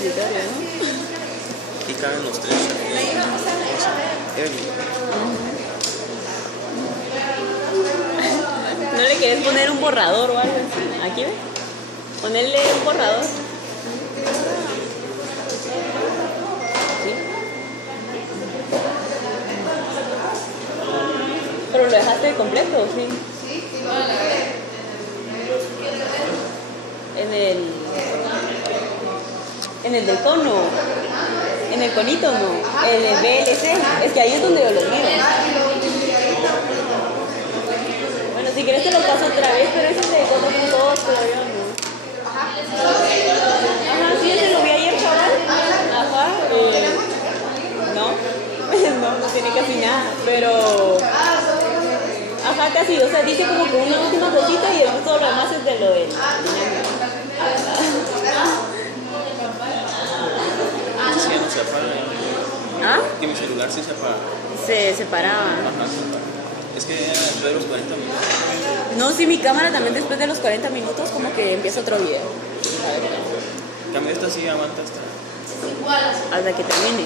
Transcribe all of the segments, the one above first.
escritorio, ¿no? Aquí caben los tres. ¿No le querés poner un borrador o algo así? ¿Aquí ve? Ponerle un borrador. ¿Sí? ¿Pero lo dejaste completo, sí? En el del cono. En el conito no. En el VLC. Es que ahí es donde yo lo miro. Bueno, si quieres te lo paso otra vez, pero ese es de 4.2, pero yo no. Ajá, sí, ese lo vi ayer, chaval. Ajá. No, no tiene casi nada, pero... Ajá, casi, o sea, dice como que una última cosita y después todo lo demás es de lo del... Sí, no se apaga. ¿Ah? Que mi celular sí se apaga. Se separaba. Ajá, se apaga. Es que después de los 40 minutos. No, sí, mi cámara también después de los 40 minutos como que empieza otro video. A ver, En cambio esta sí aguanta hasta que termine.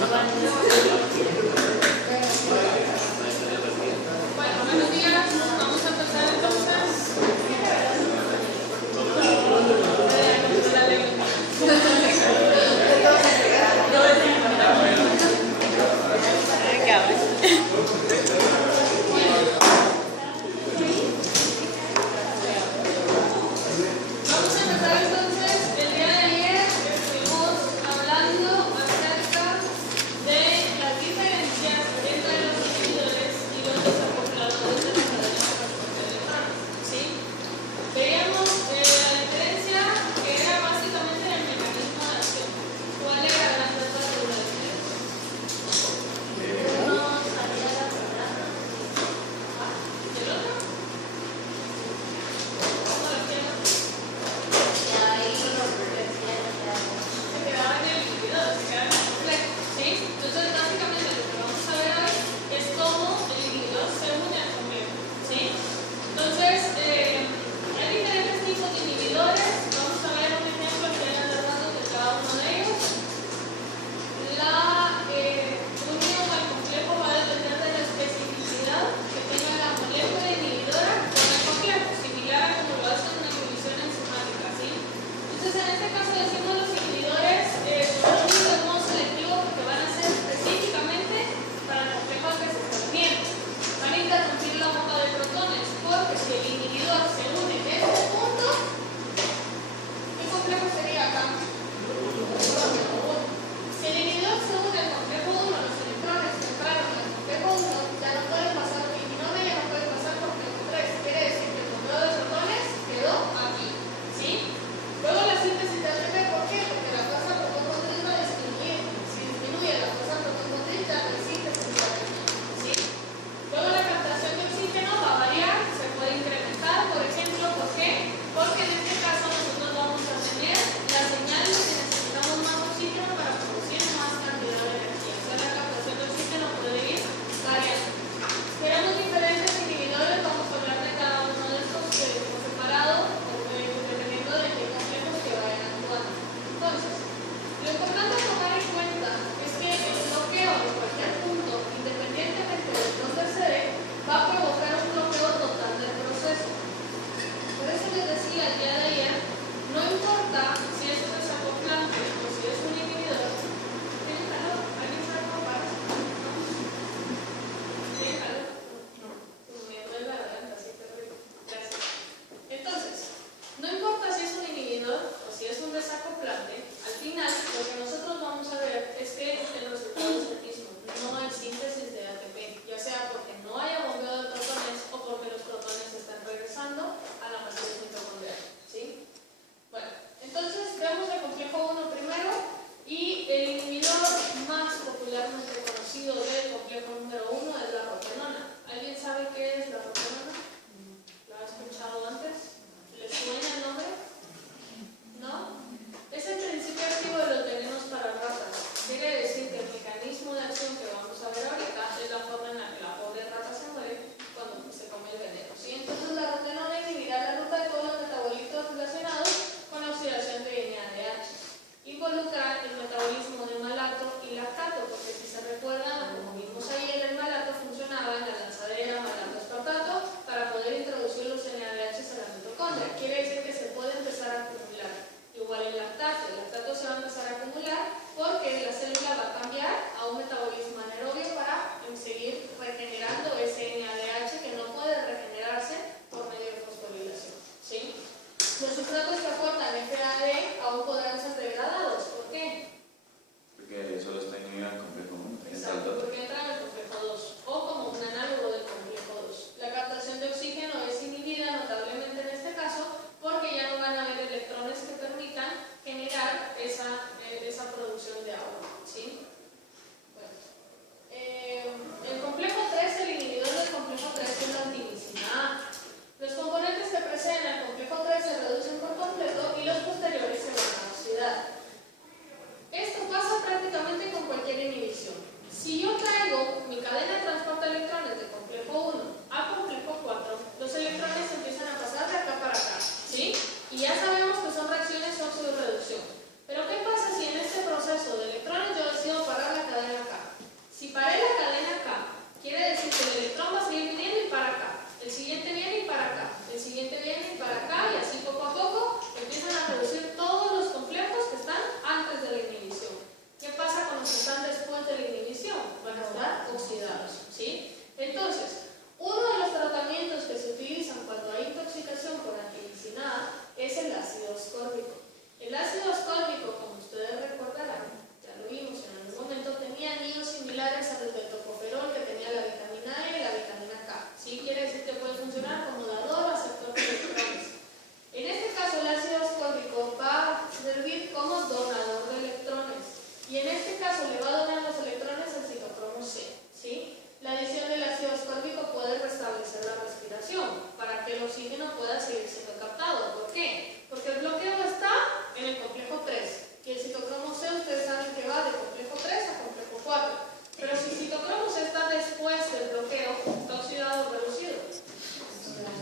favorecer la respiración, para que el oxígeno pueda seguir siendo captado. ¿Por qué? Porque el bloqueo está en el complejo 3 y el citocromo C ustedes saben que va de complejo 3 a complejo 4. Pero si el citocromo C está después del bloqueo, ¿está oxidado o reducido?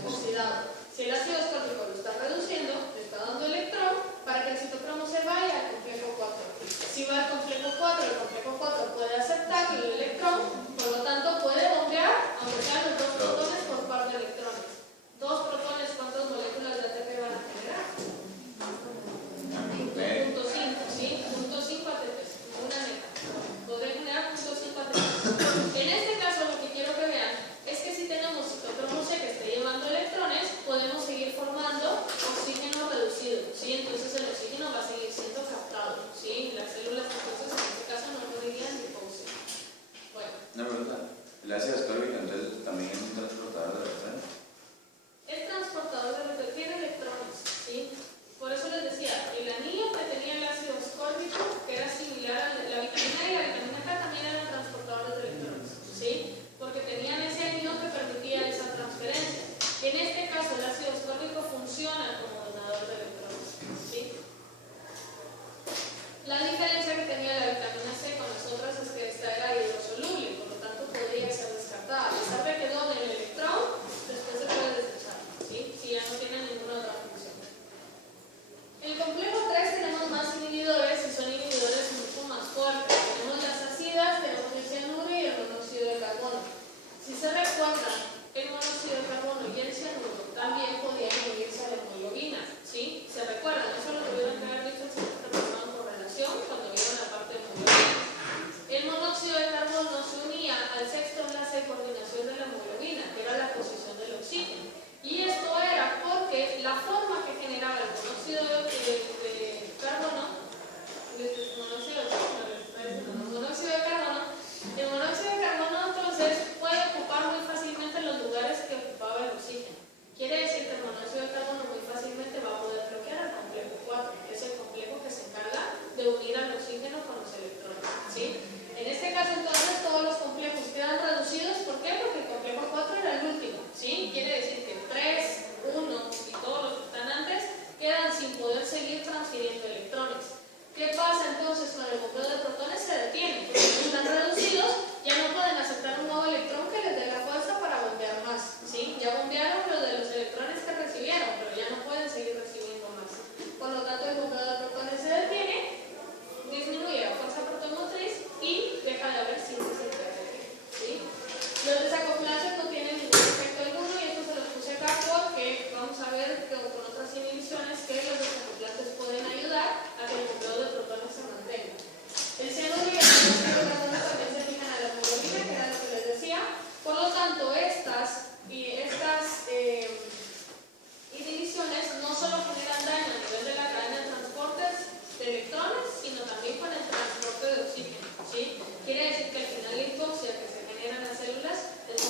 Oxidado. Si el ácido ascórbico lo está reduciendo, le está dando electrón para que el citocromo C vaya al complejo 4. Si va al complejo 4, el complejo 4 puede aceptar el electrón, por lo tanto puede bombear, aunque sean los 2 protones por par de electrones. 2 protones, ¿cuántas moléculas de ATP van a generar? 0.5, ¿sí? 0.5 ATP, una neta. Podría generar 0.5 ATP. En este caso, lo que quiero que vean es que si tenemos citocromo C que esté llevando electrones, podemos seguir formando oxígeno reducido, ¿sí? Entonces el oxígeno va a seguir siendo captado, ¿sí? Las células entonces en este caso no morirían de hipoxia. Bueno. Una pregunta. ¿El ácido ascórbico entonces también es un transportador de electrones? Es transportador de lo que tiene electrones, ¿sí? Por eso les decía, el anillo que tenía el ácido ascórbico, que era similar a la vitamina E y la vitamina K, también eran transportadores de electrones, ¿sí? Porque tenían ese anillo que permitía esa transferencia. En este caso, el ácido ascórbico funciona como donador de electrones, ¿sí? La diferencia que tenía la vitamina C con las otras es que esta era hidrosoluble, por lo tanto podría ser descartada. A pesar de que donen el electrón, después se puede desechar, ¿sí? Si ya no tiene ninguna otra función. En el complejo 3 tenemos más inhibidores y son inhibidores mucho más fuertes. Tenemos las ácidas, tenemos el cianuro y el monóxido de carbono. Si se recuerdan, el monóxido de carbono y el cianuro también podían inhibirse a la hemoglobina, ¿sí? ¿Se recuerdan? Eso lo tuvieron que haber visto si trabajaban por relación cuando vieron la parte de hemoglobina. El monóxido de carbono se unía al sexto enlace de coordinación de la hemoglobina, que era la posición del oxígeno. Y esto era porque la forma que generaba el monóxido de carbono, el monóxido de carbono entonces puede ocupar muy fácilmente los lugares que ocupaba el oxígeno. Quiere decir que el monóxido de carbono muy fácilmente va a poder bloquear al complejo 4, que es el complejo que se encarga de unir al oxígeno con los electrones, ¿sí? En este caso entonces todos los complejos quedan reducidos. ¿Por qué? Porque el complejo 4 era el último, ¿sí? Quiere decir que 3, 1 y todos los que están antes quedan sin poder seguir transfiriendo electrones. ¿Qué pasa entonces con el bombeo de protones? Se detiene, porque están reducidos, ya no pueden aceptar un nuevo electrón que les dé la fuerza para bombear más, ¿sí? Ya bombearon los de los electrones que recibieron, pero ya no pueden seguir recibiendo más. Por lo tanto, el bombeo de protones se detiene, disminuye la fuerza protomotriz y deja de haber síntesis de ATP, ¿sí? Los desacoplajes no tienen ningún efecto alguno y esto se los puse acá porque vamos a ver que con otras inhibiciones que los desacoplajes pueden ayudar a que el bombeo de protones se mantenga. El cianuro y el monóxido de carbono también se fijan a la hemoglobina, que era lo que les decía. Por lo tanto, estas inhibiciones no solo generan daño a nivel de la cadena de transportes de electrones, sino también con el transporte de oxígeno, ¿sí? Quiere decir que al final la hipoxia que se genera en las células es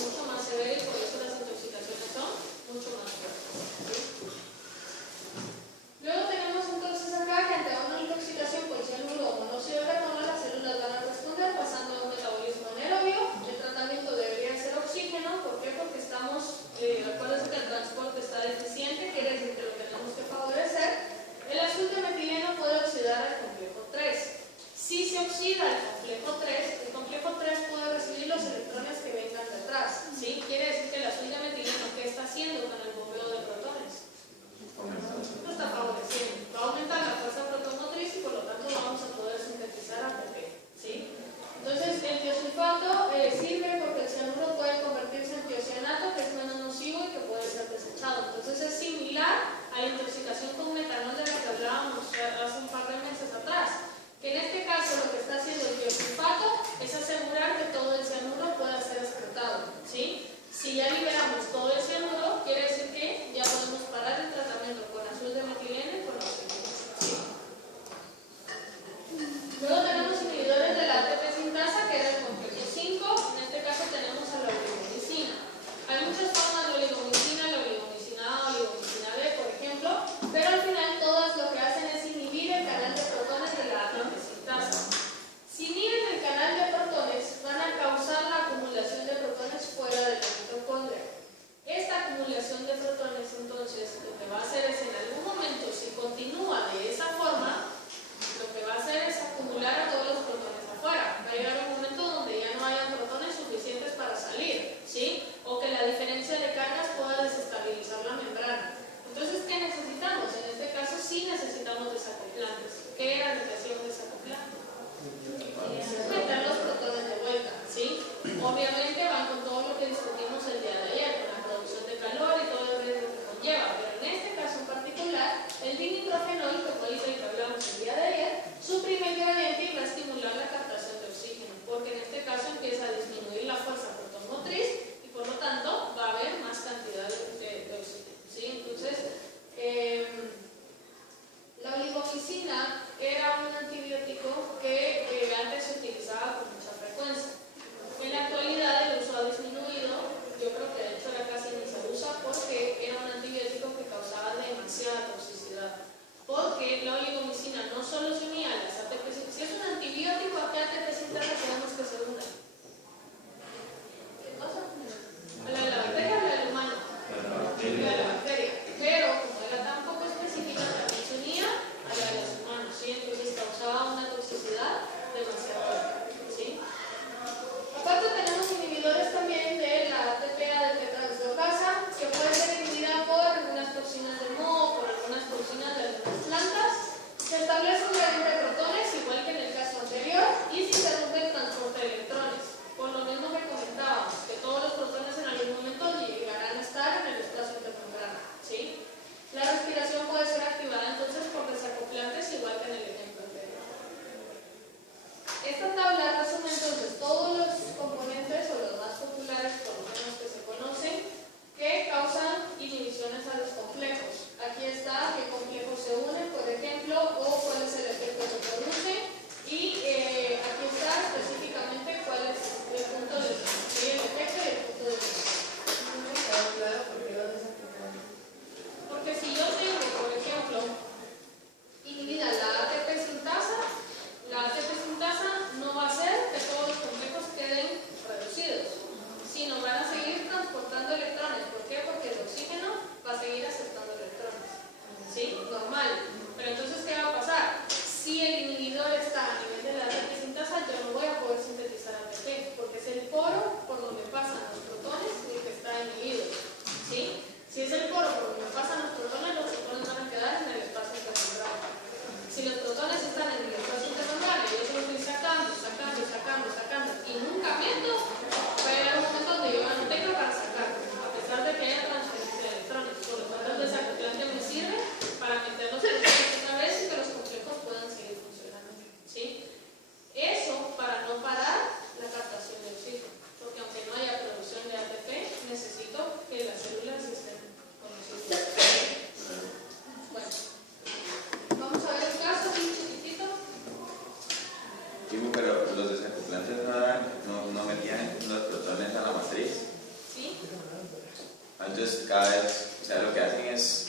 Entonces cada vez, o sea, lo que hacen es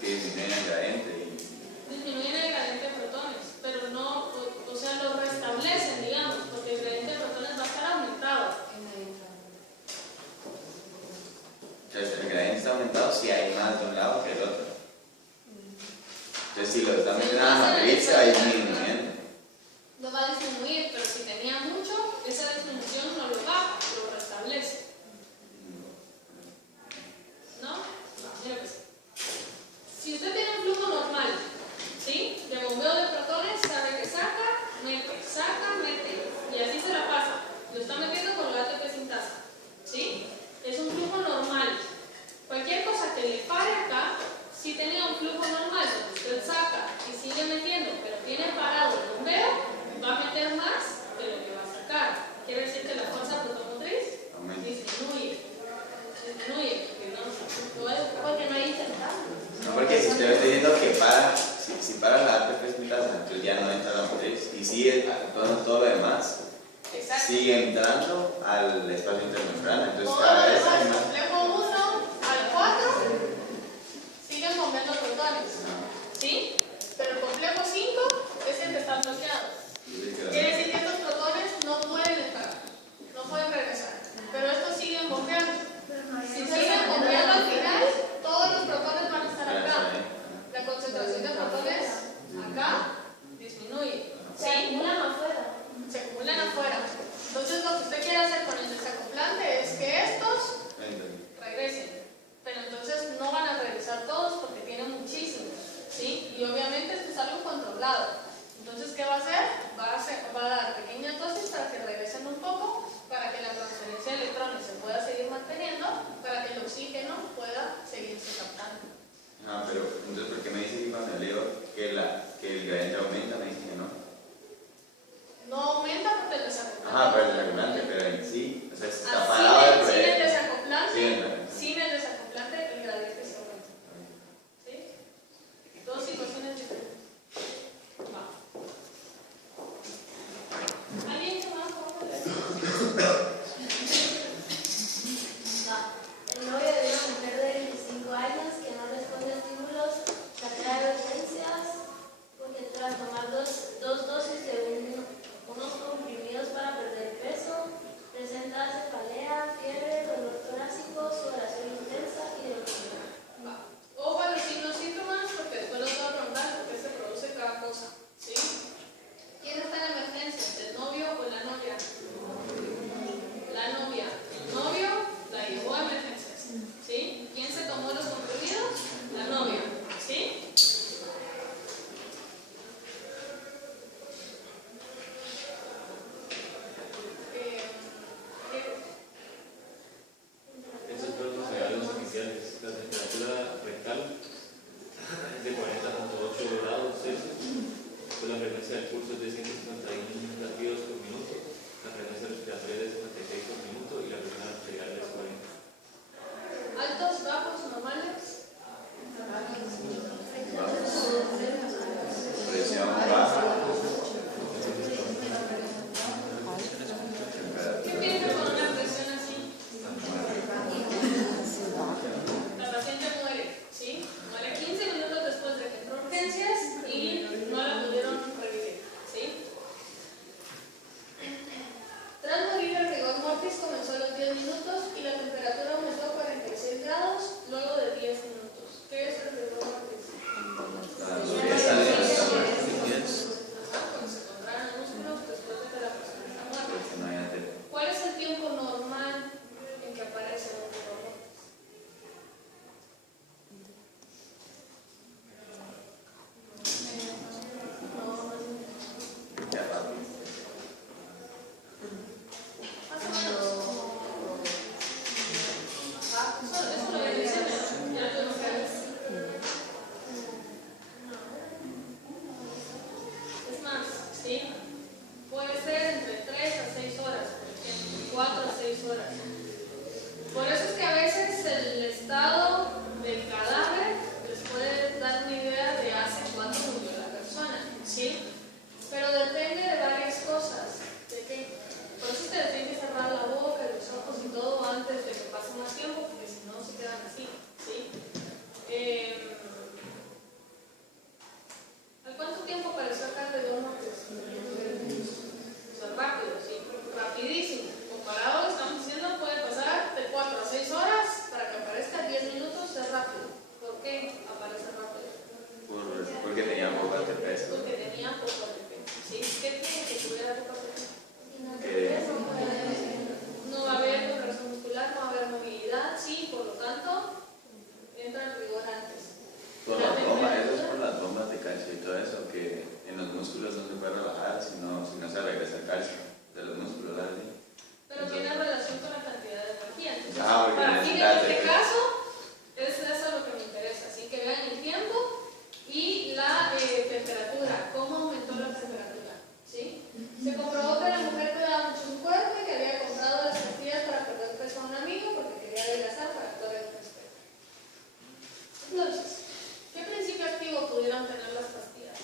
que disminuyen el gradiente y Disminuyen el gradiente de protones, pero no, o sea, lo restablecen, digamos, porque el gradiente de protones va a estar aumentado. entonces el gradiente está aumentado si hay más de un lado que el otro. Entonces si lo está metiendo en la matriz se va disminuyendo. Lo va a disminuir, pero si tenía mucho, esa disminución no lo baja, lo restablece. ¿No? Mira pues. Si usted tiene un flujo normal, ¿sí? De bombeo de protones, sabe que saca, mete, y así se la pasa. Lo está metiendo con el ATP sin tasa, ¿sí? Es un flujo normal. Cualquier cosa que le pare acá, si tenía un flujo normal, donde usted saca y sigue metiendo, pero tiene parado el bombeo, va a meter más de lo que va a sacar. Quiere decir que la fuerza protomotriz disminuye, porque no hay intercambio. No, porque si usted me está diciendo que para, si para la ATP sin tasa, entonces ya no entra la matriz y sigue todo lo demás. Exacto. Sigue entrando al espacio intermembrana, entonces Todo cada lo vez demás, hay más. complejo 1 al 4, siguen bombeando protones, ¿sí? Pero el complejo 5 es el que está bloqueado. Quiere decir que estos protones no pueden entrar, no pueden regresar, pero estos siguen bombeando. Si siguen bombeando al final, todos los protones van a estar acá. La concentración de protones acá disminuye. Se acumulan afuera. Se acumulan afuera. Entonces lo que usted quiere hacer con el desacoplante es que estos regresen. Pero entonces no van a regresar todos porque tienen muchísimos, ¿sí? Y obviamente esto es algo controlado. Entonces, ¿qué va a hacer? Va a dar pequeñas dosis para que regresen un poco, para que la transferencia de electrones se pueda seguir manteniendo, para que el oxígeno pueda seguirse captando. Ah, pero entonces, ¿por qué me dice que cuando leo que el gradiente aumenta, me dice que no? No aumenta porque el desacoplante. Ajá, pero el desacoplante, pero en sí, o sea, está Así parado el sin el proyecto. desacoplante, Sí, sin el desacoplante, el gradiente se aumenta. ¿Sí? Dos situaciones diferentes. Va. ¿Alguien que más? El novio de una mujer de 25 años que no responde a estímulos saldrá de urgencias porque tras tomar dos dosis de unos comprimidos para perder peso, Ah, porque Para fin en necesitas este TP. caso, es eso lo que me interesa. Así que vean el tiempo y la temperatura, cómo aumentó la temperatura. ¿Sí? Se comprobó que la mujer cuidaba mucho su cuerpo y que había comprado las pastillas para perder peso a un amigo porque quería adelgazar para actuar en respeto. Entonces, ¿qué principio activo pudieran tener las pastillas?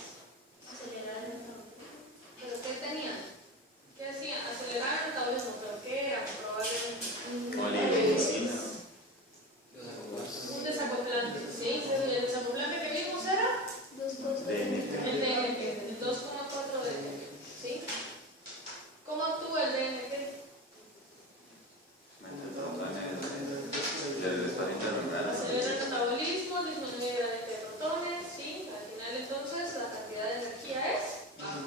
Acelerar el metabolismo. ¿Pero qué tenían? ¿Qué hacían? Acelerar el metabolismo, pero ¿qué era? Probablemente Como la medicina. un desacoplante. ¿Sí? El desacoplante que vimos era Dos cosas. DNT. el DNT, el 2,4 DNT. ¿Sí? ¿Cómo actúa el DNT? Del desplazamiento de membrana. Acelera el metabolismo, disminuye el gradiente de protones, ¿sí? Al final entonces la cantidad de energía es baja,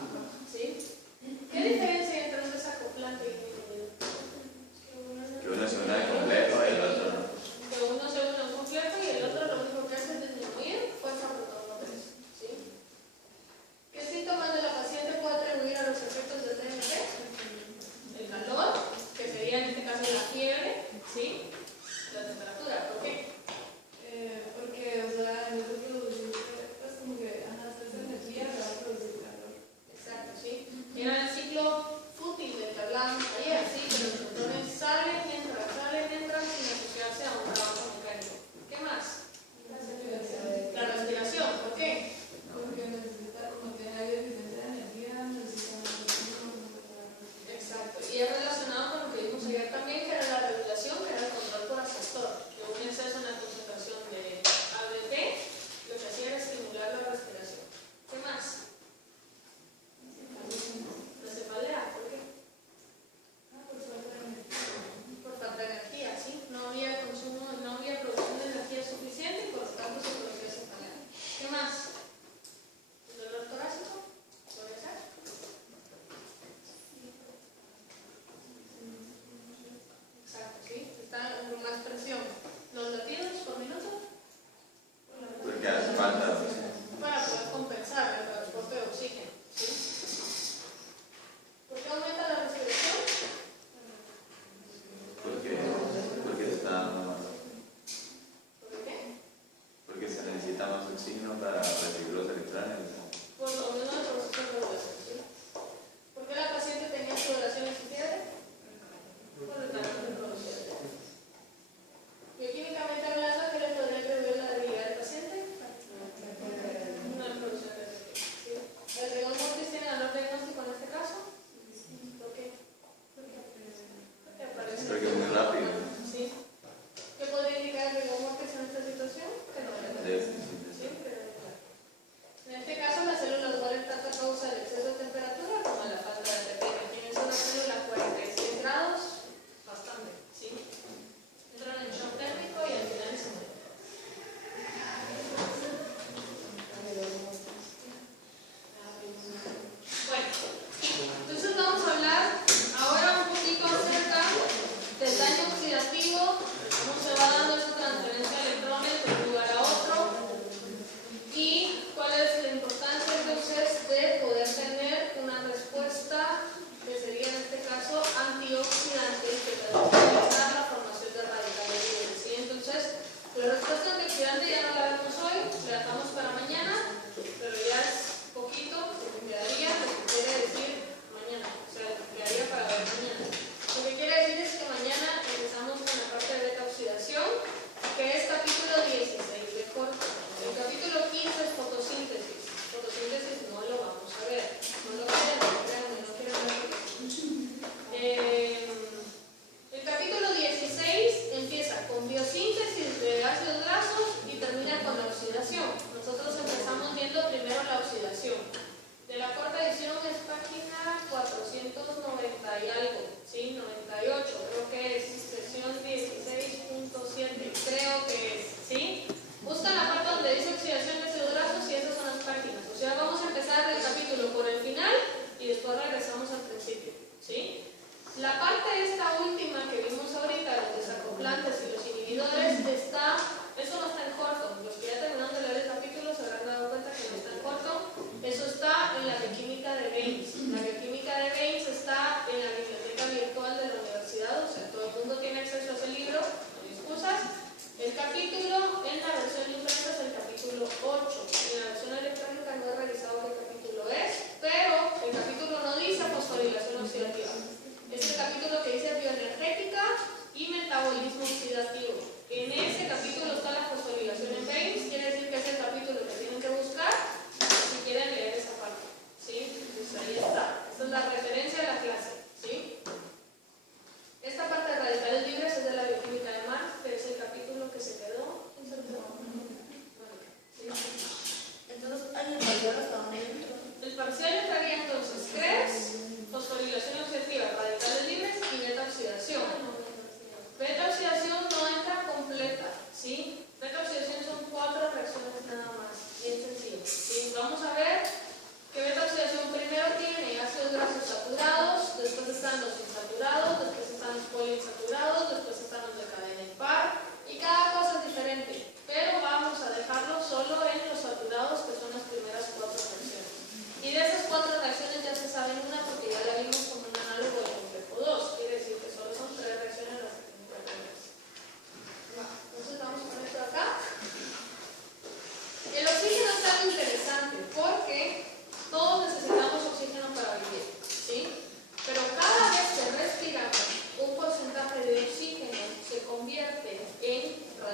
¿sí? ¿Qué diferencia hay entre un desacoplante y un inhibidor? Que uno se une al complejo y el otro no. Que uno se une a un complejo y el otro lo único que hace es disminuir fuerza protomotriz, ¿sí? ¿Qué síntomas de la paciente puede atribuir a los efectos del DNT? El calor, que sería en este caso la fiebre, ¿sí? La temperatura, ¿por qué? Porque, o sea, en vez de producir, pues como que, ajá, esa energía se va a producir calor. Exacto, ¿sí? Era el ciclo fútil del que hablábamos ayer, ¿sí? Que los protones salen, entran sin asociarse a un trabajo mecánico. ¿Qué más? La respiración, ¿por qué? Porque necesita, como tiene la deficiencia de energía, necesita más oxígeno. Exacto, y es relacionado con lo que vimos ayer también, que era la regulación, que era el control por aceptor, que un exceso en la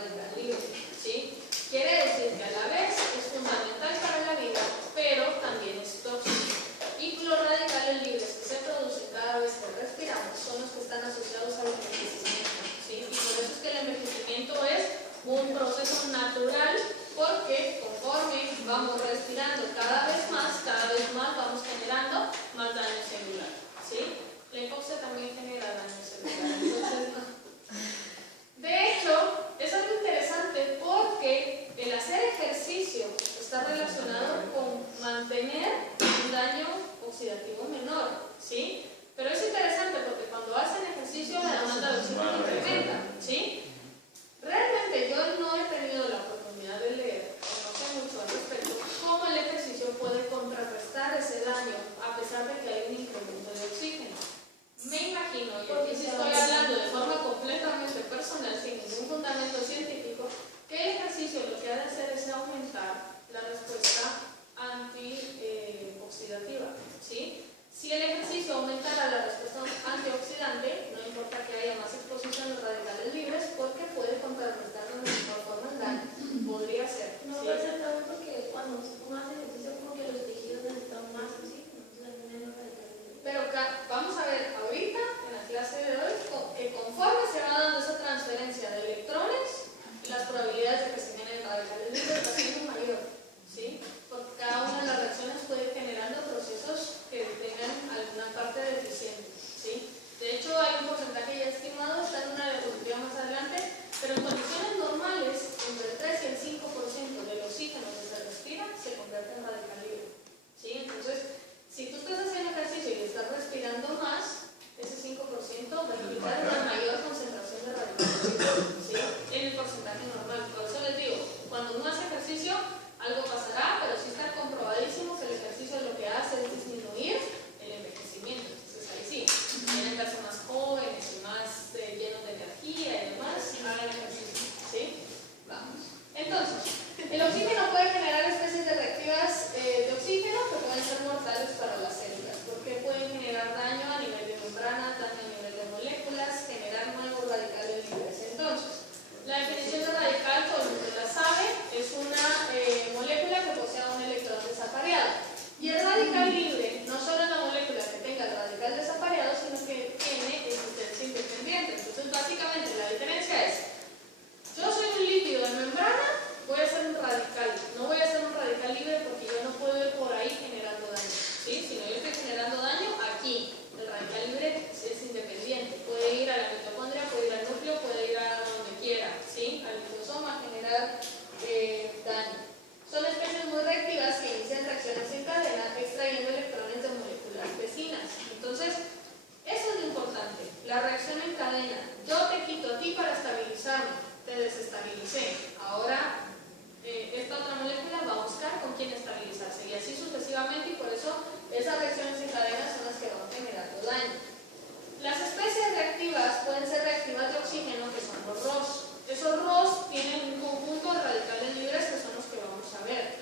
radical libre, ¿sí? Quiere decir que a la vez es fundamental para la vida, pero también es tóxico. Y los radicales libres que se producen cada vez que respiramos son los que están asociados al envejecimiento, ¿sí? Y por eso es que el envejecimiento es un proceso natural, porque conforme vamos respirando cada vez más vamos generando más daño celular, ¿sí? La hipoxia también genera daño celular, entonces no. De hecho, es algo interesante porque el hacer ejercicio está relacionado con mantener un daño oxidativo menor, ¿sí? Pero es interesante porque cuando hacen ejercicio la demanda de oxígeno incrementa, ¿sí? Realmente yo no he tenido la oportunidad de leer, no sé mucho al respecto, cómo el ejercicio puede contrarrestar ese daño a pesar de que hay un incremento de oxígeno. Me imagino, y aquí sí estoy hablando de forma completamente personal, sin ningún fundamento científico, que el ejercicio lo que ha de hacer es aumentar la respuesta antioxidativa, ¿sí? Si el ejercicio aumentara la respuesta antioxidante, no importa que haya más exposición de radicales libres, porque puede contrarrestar de mejor forma el daño. Podría ser. No ¿sí? puede ser también porque cuando uno hace ejercicio como que los tejidos necesitan más oxígeno, entonces al final no radicales libres. Pero vamos a ver ahorita, en la clase de hoy, que conforme se va dando esa transferencia de electrones, las probabilidades de que se generen radicales libres va siendo mayor, ¿sí? Porque cada una de las reacciones puede ir generando procesos que tengan alguna parte deficiente, ¿sí? De hecho, hay un porcentaje ya estimado, está en una diapositiva más adelante, pero en condiciones normales, entre el 3 y el 5% del oxígeno que se respira se convierte en radical libre, ¿sí? Entonces, si tú estás haciendo ejercicio y estás respirando más, ese 5% va a implicar una mayor concentración de radicales libres, ¿sí? En el porcentaje normal. Por eso les digo, cuando uno hace ejercicio, algo pasará, pero sí está comprobadísimo que el ejercicio lo que hace es disminuir el envejecimiento. Entonces ahí sí, tienen que ser más jóvenes y más llenos de energía y demás, hagan ejercicio, ¿sí? Vamos. Entonces, el oxígeno puede generar especies de reactivas de oxígeno que pueden ser mortales para las células, porque pueden generar daño a nivel de membrana, daño a nivel de moléculas, generar nuevos radicales libres. Entonces, la definición de radical, todo el mundo la sabe, es una molécula que posea un electrón desapareado. Y el radical libre no solo es la molécula que tenga el radical desapareado, sino que tiene existencia independiente. Entonces, básicamente, la diferencia es: yo soy un líquido de membrana, voy a ser un radical. No voy a ser un radical libre porque yo no puedo ir por ahí generando daño, ¿sí? Si no, yo estoy generando daño aquí. El radical libre es independiente. Puede ir a la mitocondria, puede ir al núcleo, puede ir a donde quiera, ¿sí? Al liposoma a generar daño. Son especies muy reactivas que inician reacciones en cadena extrayendo electrones de moléculas vecinas. Entonces, eso es lo importante, la reacción en cadena. Yo te quito a ti para estabilizarme, te desestabilicé. Ahora, esta otra molécula va a buscar con quién estabilizarse y así sucesivamente, y por eso esas reacciones en cadena son las que van generando daño. Las especies reactivas pueden ser reactivas de oxígeno, que son los ROS. Esos ROS tienen un conjunto de radicales libres que son los que vamos a ver.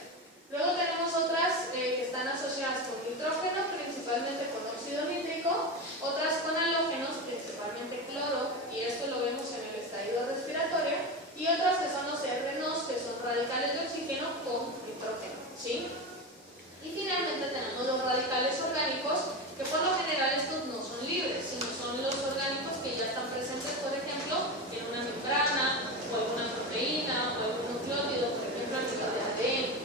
Luego tenemos otras que están asociadas con nitrógeno, principalmente con óxido nítrico, otras con halógenos, principalmente cloro, y esto lo vemos en el estallido respiratorio, y otras que son los RNOS, que son radicales de oxígeno con nitrógeno, ¿sí? Y finalmente tenemos los radicales orgánicos, que por lo general estos no son libres, sino son los orgánicos que ya están presentes, por ejemplo, en una membrana, o alguna proteína, o algún nucleótido, por ejemplo, a nivel de ADN.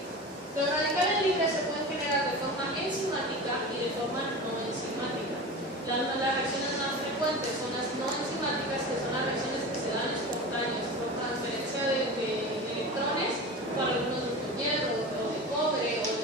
Los radicales libres se pueden generar de forma enzimática y de forma no enzimática. Las reacciones más frecuentes son las no enzimáticas, que son las reacciones que se dan espontáneas por transferencia de electrones, por algunos de hierro, o de cobre, o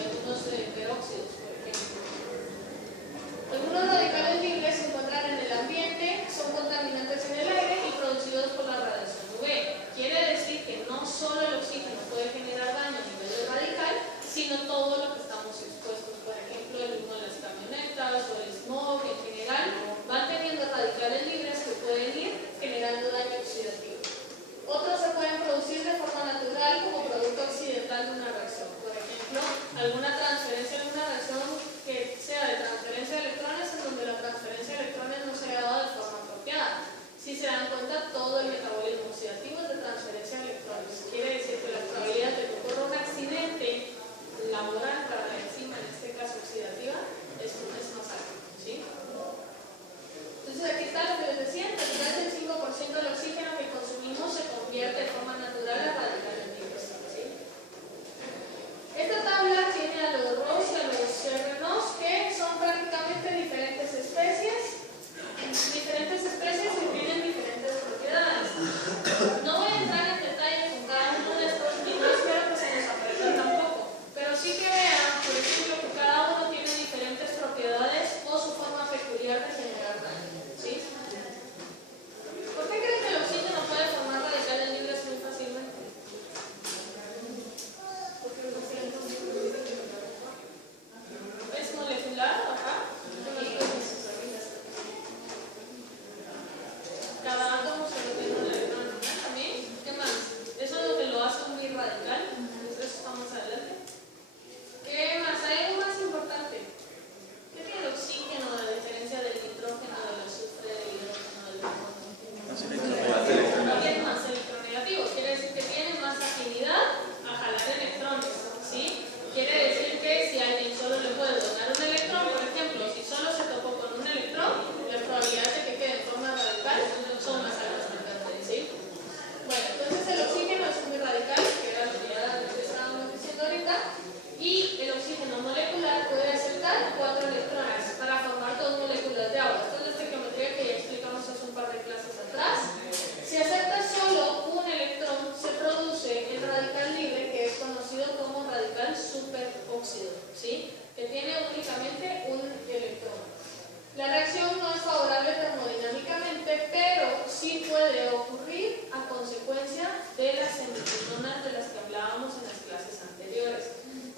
semikinonas de las que hablábamos en las clases anteriores.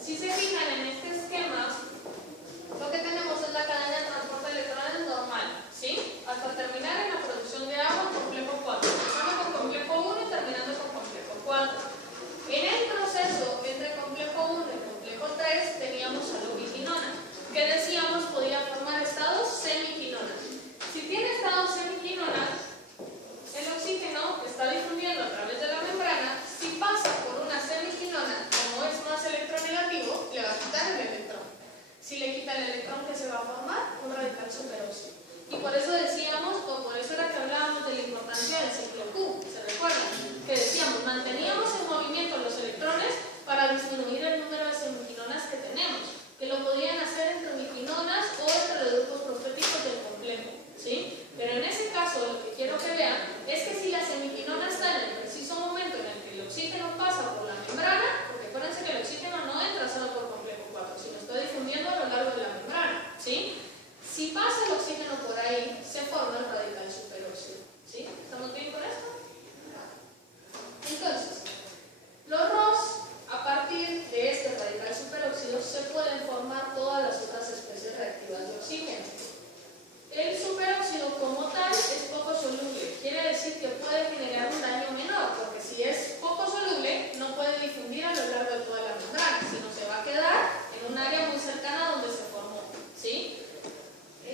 Si se fijan en este esquema, lo que tenemos es la cadena de transporte de electrones normal, ¿sí? Hasta terminar en la producción de agua, complejo 4, empezando con complejo 1 y terminando con complejo 4. En el proceso entre complejo 1 y complejo 3 teníamos a la ubiquinona, que decíamos podía formar estados semiquinonas. Si tiene estados semiquinonas, el oxígeno está difundiendo a través de la membrana. Si pasa por una semiquinona, como es más electronegativo, le va a quitar el electrón. Si le quita el electrón, ¿qué se va a formar? Un radical superóxido. Y por eso decíamos, o por eso era que hablábamos de la importancia del ciclo Q. ¿Se recuerdan? Que decíamos, manteníamos en movimiento los electrones para disminuir el número de semiquinonas que tenemos, que lo podían hacer entre ubiquinonas o entre los grupos proféticos del complejo, ¿sí? Pero en ese caso, lo que quiero que vean es que si la semiquinona está en el preciso momento en el que el oxígeno pasa por la membrana, porque acuérdense que el oxígeno no entra solo por complejo 4, sino está difundiendo a lo largo de la membrana, ¿sí? Si pasa el oxígeno por ahí, se forma el radical superóxido, ¿sí? ¿Estamos bien con esto? Entonces, los ROS, a partir de este radical superóxido, se pueden formar todas las otras especies reactivas de oxígeno. El superóxido como tal es poco soluble, quiere decir que puede generar un daño menor, porque si es poco soluble no puede difundir a lo largo de toda la membrana, sino se va a quedar en un área muy cercana donde se formó, ¿sí?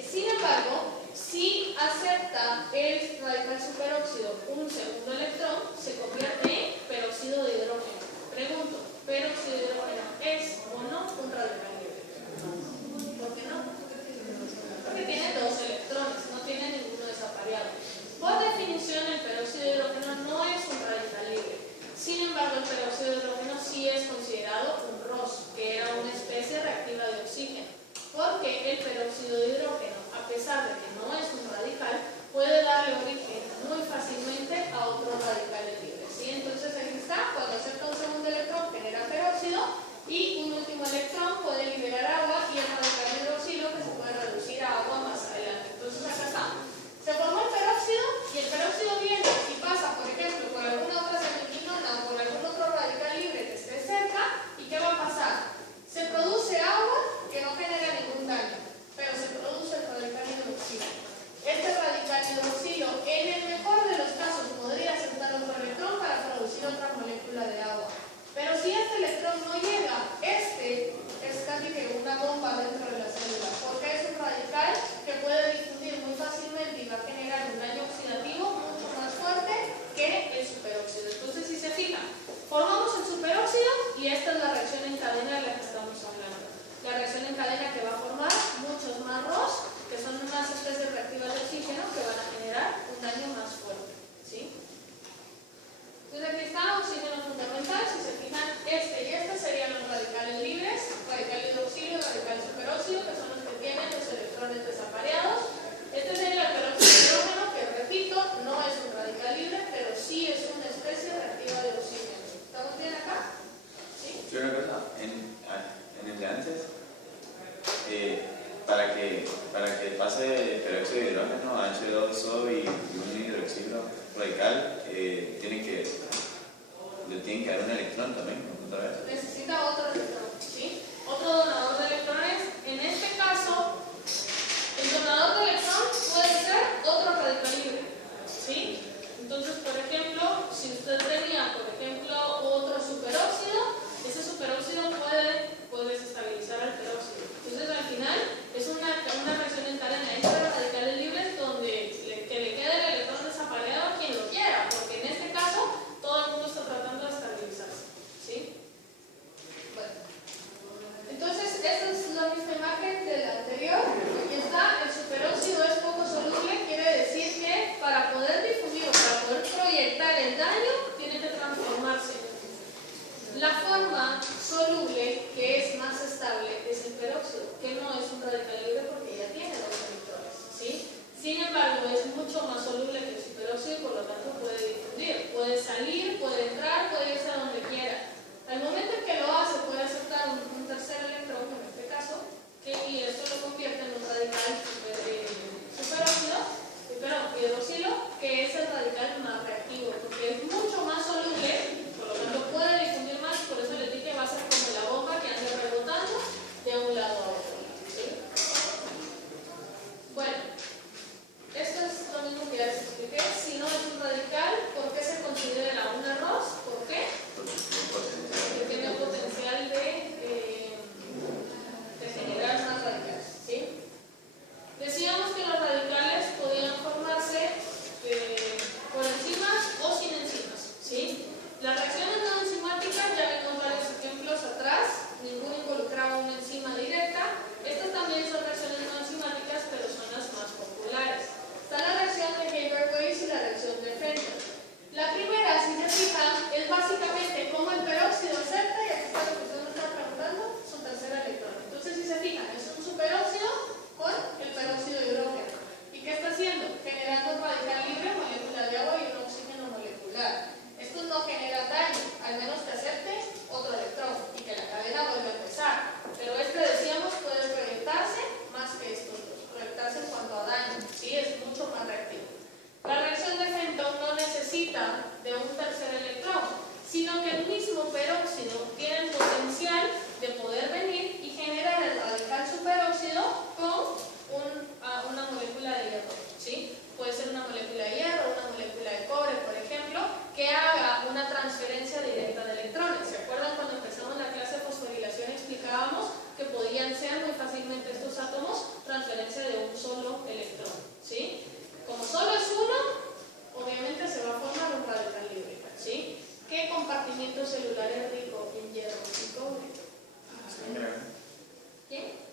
Sin embargo, si acepta el radical superóxido un segundo electrón, se convierte en peróxido de hidrógeno. Pregunto, ¿peróxido de hidrógeno es o no un radical libre? ¿Por qué no? Porque tiene dos electrones, no tiene ninguno desapareado. Por definición, el peróxido de hidrógeno no es un radical libre. Sin embargo, el peróxido de hidrógeno sí es considerado un ROS, que era una especie reactiva de oxígeno. Porque el peróxido de hidrógeno, a pesar de que no es un radical, puede darle origen muy fácilmente a otros radicales libres, ¿sí? Entonces, aquí está, cuando acepta un segundo electrón, genera peróxido, y un último electrón puede liberar agua y el radical hidroxilo que se puede reducir a agua más adelante. Entonces acá está. Se formó el peróxido y el peróxido viene y pasa, por ejemplo, por alguna otra semiquinona o por algún otro radical libre que esté cerca. ¿Y qué va a pasar? Se produce agua que no genera ningún daño, pero se produce el radical hidroxilo. Este radical hidroxilo, en el mejor de los casos, podría aceptar otro electrón para producir otra molécula de agua. Pero si este electrón no llega, este es casi que una bomba dentro de la célula, porque es un radical que puede difundir muy fácilmente y va a generar un daño oxidativo mucho más fuerte que el superóxido. Entonces, si se fijan, formamos el superóxido y esta es la reacción en cadena de la que estamos hablando. La reacción en cadena que va a formar muchos más ROS, que son unas especies reactivas de oxígeno que van a generar un daño más fuerte, ¿sí? Entonces aquí está oxígeno fundamental. Si se fijan, este y este serían los radicales libres, radical hidroxilo y radical superóxido, que son los que tienen los electrones desapareados. Este sería el peróxido de hidrógeno, que repito, no es un radical libre, pero sí es una especie reactiva de oxígeno. ¿Estamos bien acá? ¿Sí? Yo una cosa, en el de antes, para que pase el peróxido de hidrógeno, H2O y un hidroxilo radical, le tiene que dar un electrón también, otra vez. Necesita otro electrón, ¿sí? Otro donador de electrones. En este caso, el donador de electrón puede ser otro radical libre, ¿sí? Entonces, por ejemplo, si usted tenía, por ejemplo, otro superóxido, ese superóxido puede desestabilizar al peróxido. Entonces, al final, es una reacción en cadena entre radicales libres donde que le quede el electrón desapareado a quien lo quiera, porque en este caso, todo el mundo está tratando de estabilizarse, ¿sí? Bueno, entonces, esta es la misma imagen de la anterior. Aquí está, el superóxido es poco soluble, quiere decir que para poder difundir o para poder proyectar el daño, tiene que transformarse. La forma soluble, que es más estable, es el peróxido, que no es un radical libre porque ya tiene dos electrones, ¿sí? Sin embargo, es mucho más soluble que el superóxido y por lo tanto puede difundir, puede salir, puede entrar, puede irse a donde quiera. Al momento en que lo hace, puede aceptar un tercer electrón, en este caso, y esto lo convierte en un radical hidroxilo, que es el radical más reactivo, porque es mucho más soluble, por lo tanto puede de un tercer electrón, sino que el mismo peróxido tiene el potencial de poder venir y generar el radical superóxido con una molécula de hierro, ¿sí? Puede ser una molécula de hierro, una molécula de cobre, por ejemplo, que haga una transferencia directa de electrones. ¿Se acuerdan cuando empezamos la clase de fosforilación explicábamos que podían ser muy fácilmente estos átomos transferencia de un solo electrón, ¿sí? Como solo es uno, obviamente se va a formar un radical libre, ¿sí? ¿Qué compartimiento celular es rico en hierro y cobre? ¿Quién?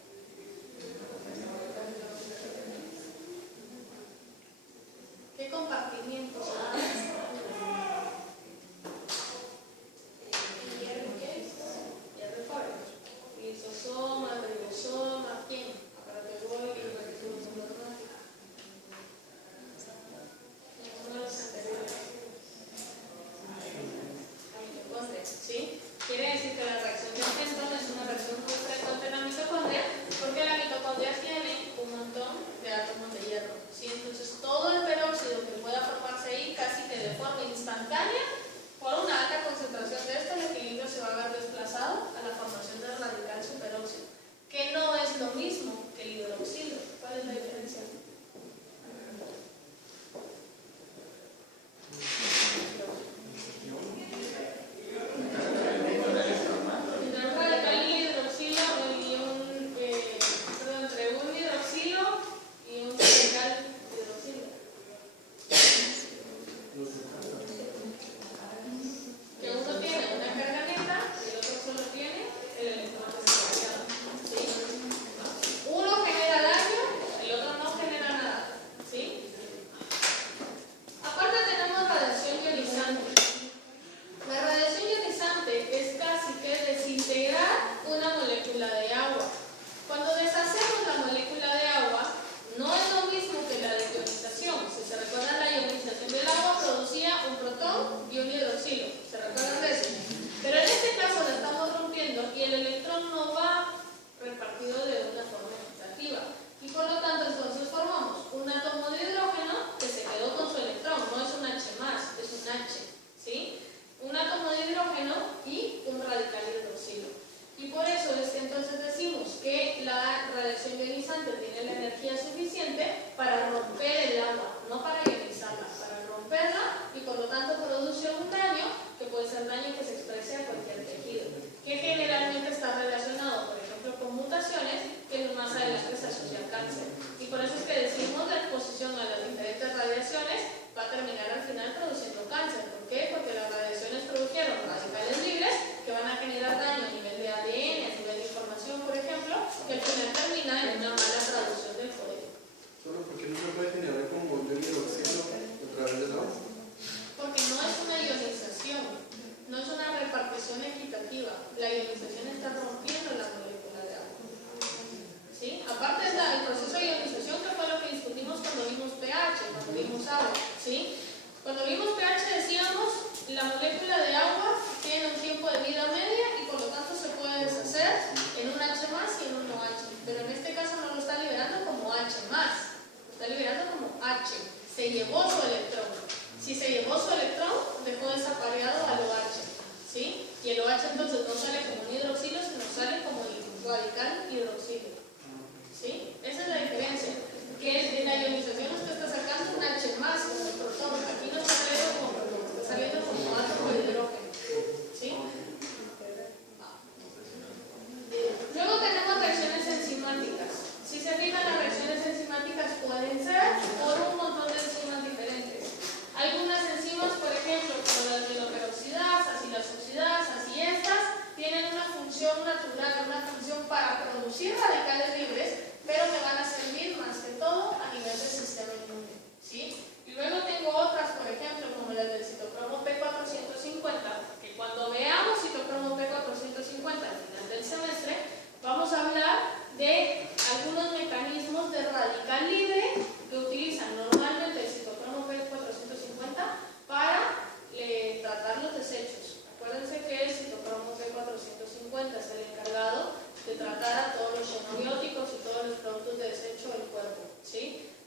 ¿Qué compartimiento celular? ¿Hierro qué es? Hierro y cobre. Lisosoma, ribosoma, ¿quién? Aparato de Golgi, ¿sí? Quiere decir que la reacción de Fenton es una reacción muy frecuente en la mitocondria porque la mitocondria tiene un montón de átomos de hierro, ¿sí? Entonces todo el peróxido que pueda formarse ahí casi que de forma instantánea por una alta concentración de esto el equilibrio se va a ver desplazado a la formación del radical superóxido, que no es lo mismo que el hidroxilo. ¿Cuál es la diferencia?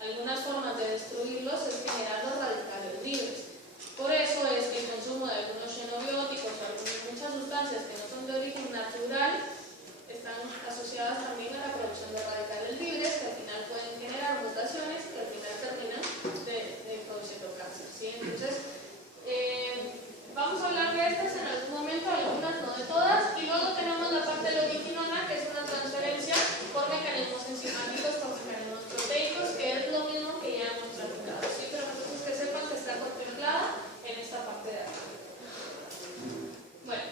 Algunas formas de destruirlos es generando radicales libres. Por eso es que asociadas también a la producción de radicales libres, que al final pueden generar mutaciones que al final terminan produciendo cáncer, ¿sí? Entonces, vamos a hablar de estas en algún momento, algunas, no de todas, y luego tenemos la parte de la ubiquinona, que es una transferencia por mecanismos enzimáticos, por mecanismos proteicos, que es lo mismo que ya hemos tratado, ¿sí? Pero entonces que sepan que está contemplada en esta parte de acá. Bueno,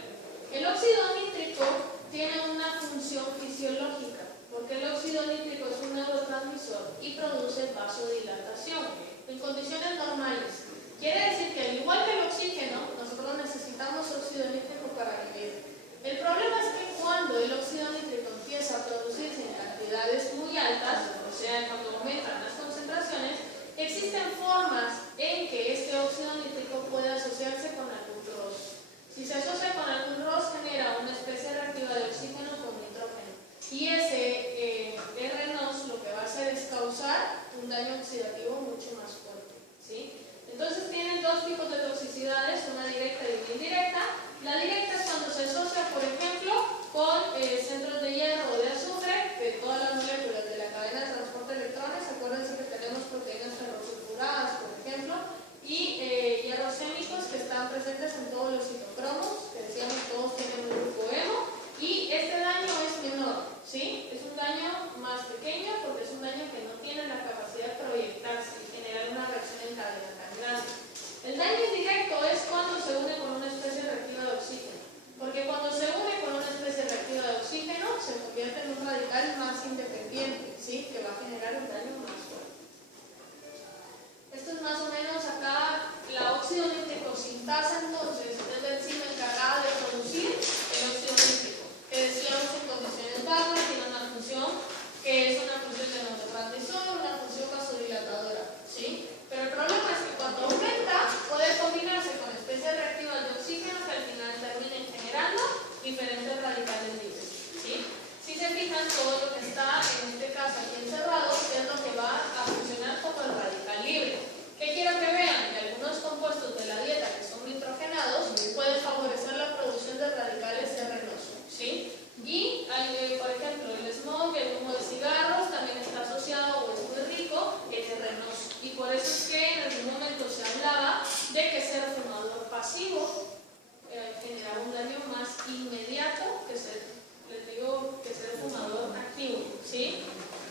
el óxido nítrico tiene una función fisiológica, porque el óxido nítrico es un neurotransmisor y produce vasodilatación en condiciones normales. Quiere decir que al igual que el oxígeno, nosotros necesitamos óxido nítrico para vivir. El problema es que cuando el óxido nítrico empieza a producirse en cantidades muy altas, o sea, cuando aumentan las concentraciones, existen formas en que este óxido nítrico puede asociarse con algún ROS. Si se asocia con algún ROS, genera una especie reactiva de oxígeno con nitrógeno. Y ese RNOS lo que va a hacer es causar un daño oxidativo mucho más fuerte, ¿sí? Entonces tienen dos tipos de toxicidades, una directa y una indirecta. La directa es cuando se asocia, por ejemplo, con centros de hierro o de azufre, de todas las moléculas de la cadena de transporte de electrones. Acuérdense que tenemos proteínas ferrosulfuradas, por ejemplo, y hierrosémicos que están presentes en todos los citocromos, que decíamos todos tienen un grupo hemo, y este daño es menor, ¿sí? Es un daño más pequeño porque es un daño que no tiene la capacidad de proyectarse y generar una reacción en cadena tan grande. El daño indirecto es cuando se une con una especie reactiva de oxígeno, porque cuando se une con una especie reactiva de oxígeno se convierte en un radical más independiente, ¿sí? Que va a generar un daño más fuerte. Esto es más o menos acá la óxido nítrico sintasa, entonces es la enzima encargada de producir el óxido nítrico, que decíamos en condiciones bajas tiene una función que es una función de neurotransmisor, una función vasodilatadora, ¿sí? Pero el problema es que cuando aumenta puede combinarse con especies reactivas de oxígeno que al final terminen generando diferentes radicales libres, ¿sí? Si se fijan, todo lo que está en este caso aquí encerrado es lo que va a funcionar como el radical libre. ¿Qué quiero que vean? Que algunos compuestos de la dieta que son nitrogenados pueden favorecer la producción de radicales RNOS, ¿sí? Y, por ejemplo, el smog, el humo de cigarros, también está asociado o es muy rico en RNOS. Y por eso es que en algún momento se hablaba de que ser fumador pasivo generaba un daño más inmediato que ser fumador activo, ¿sí?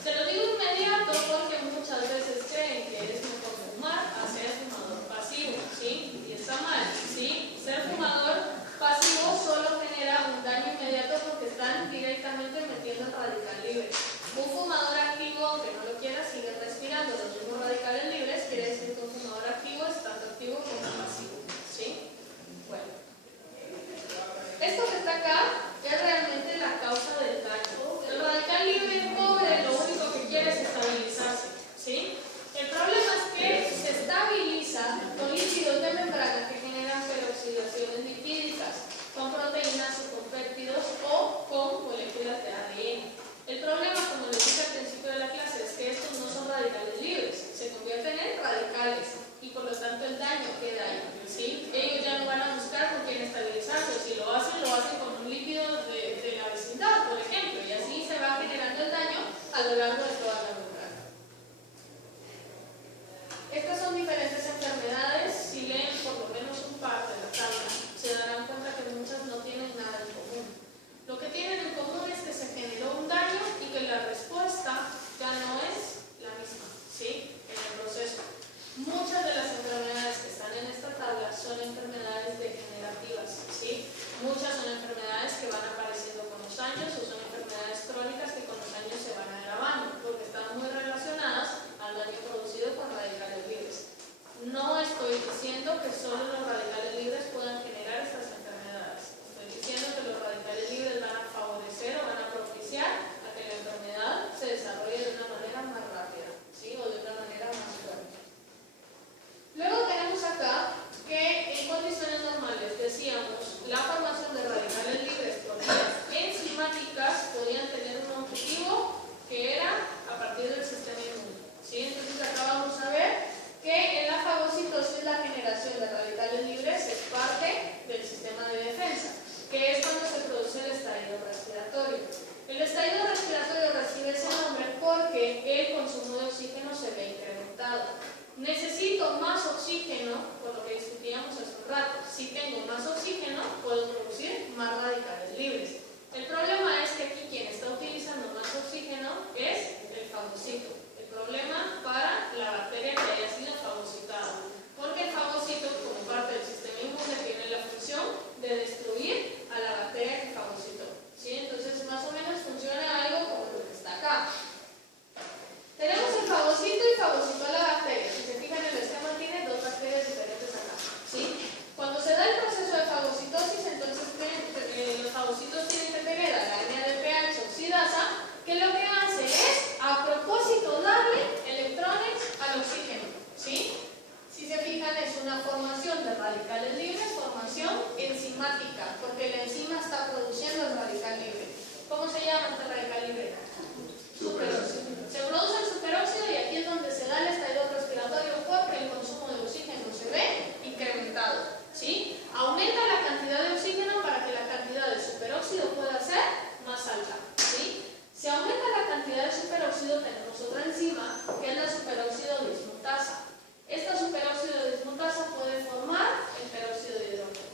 Se lo digo inmediato porque muchas veces creen que es mejor fumar a ser fumador pasivo, ¿sí? Y está mal, ¿sí? Ser fumador pasivo solo genera un daño inmediato porque están directamente metiendo el radical libre. Un fumador activo, aunque no lo quiera, sigue respirando los mismos radicales libres, quiere decir que un fumador activo es tanto activo como pasivo, ¿sí? Bueno. Esto que está acá es realmente la causa del daño. El radical libre cobre tengo más oxígeno, puedo producir más radicales libres. El problema es que aquí quien está utilizando más oxígeno es el fagocito. El problema para la bacteria que haya sido fagocitada. Porque el fagocito, como parte del sistema inmune, tiene la función de destruir a la bacteria que fagocitó. ¿Sí? Entonces, más o menos funciona algo como lo que está acá. Tenemos el fagocito y fagocitó a la bacteria. Si se fijan en el esquema, tiene dos bacterias diferentes acá. ¿Sí? Cuando se da el proceso de fagocitosis, entonces los fagocitos tienen que tener a la línea de pH oxidasa, que lo que hace es, a propósito, darle electrones al oxígeno. ¿Sí? Si se fijan, es una formación de radicales libres, formación enzimática, porque la enzima está produciendo el radical libre. ¿Cómo se llama este radical libre? Superóxido. Se produce el superóxido y aquí es donde se da el estado respiratorio porque el consumo de oxígeno se ve incrementado. ¿Sí? Aumenta la cantidad de oxígeno para que la cantidad de superóxido pueda ser más alta. ¿Sí? Si aumenta la cantidad de superóxido, tenemos otra enzima que es la superóxido dismutasa. Esta superóxido dismutasa puede formar el peróxido de hidrógeno.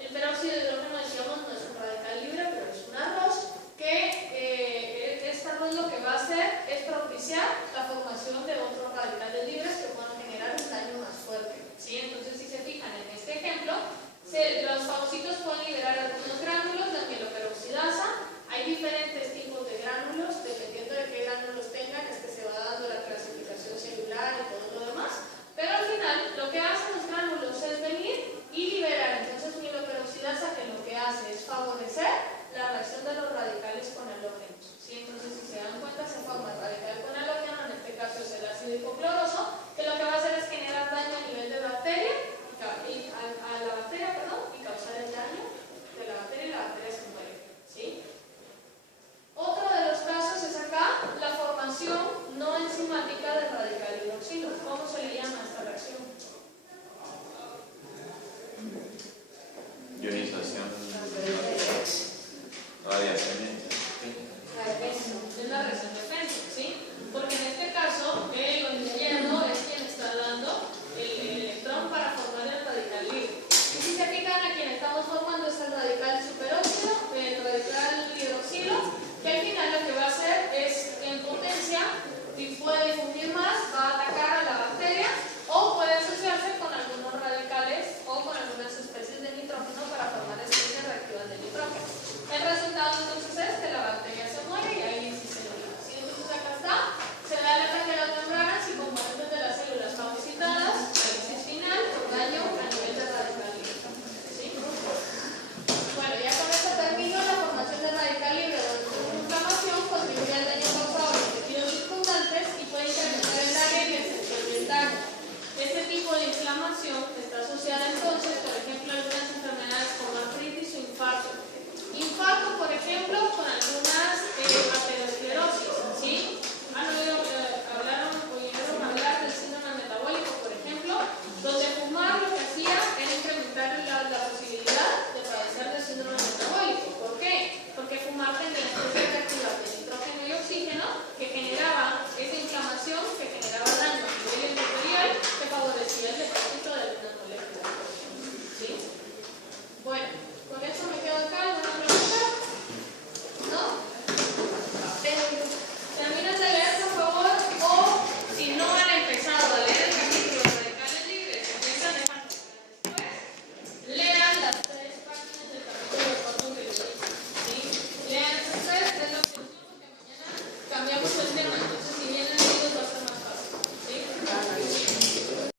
El peróxido de hidrógeno, decíamos, no es un radical libre, pero es un arroz que este arroz lo que va a hacer es propiciar la formación de otros radicales libres que puedan generar un daño más fuerte. ¿Sí? Entonces, si se fijan en este ejemplo, los fagocitos pueden liberar algunos gránulos de mieloperoxidasa. Hay diferentes tipos de gránulos, dependiendo de qué gránulos tengan, es que se va dando la clasificación celular y todo lo demás. Pero al final, lo que hacen los gránulos es venir y liberar. Entonces, mieloperoxidasa, que lo que hace es favorecer la reacción de los radicales con halógenos. ¿Sí? Entonces, si se dan cuenta, se forma el radical con halógeno, en este caso es el ácido hipocloroso, que lo que va a hacer es generar daño a nivel de bacteria, a la bacteria, perdón, y causar el daño de la bacteria y la bacteria se muere. ¿Sí? Otro de los casos es acá, la formación no enzimática del radical hidroxilo. ¿Cómo se le llama esta reacción? Ionización.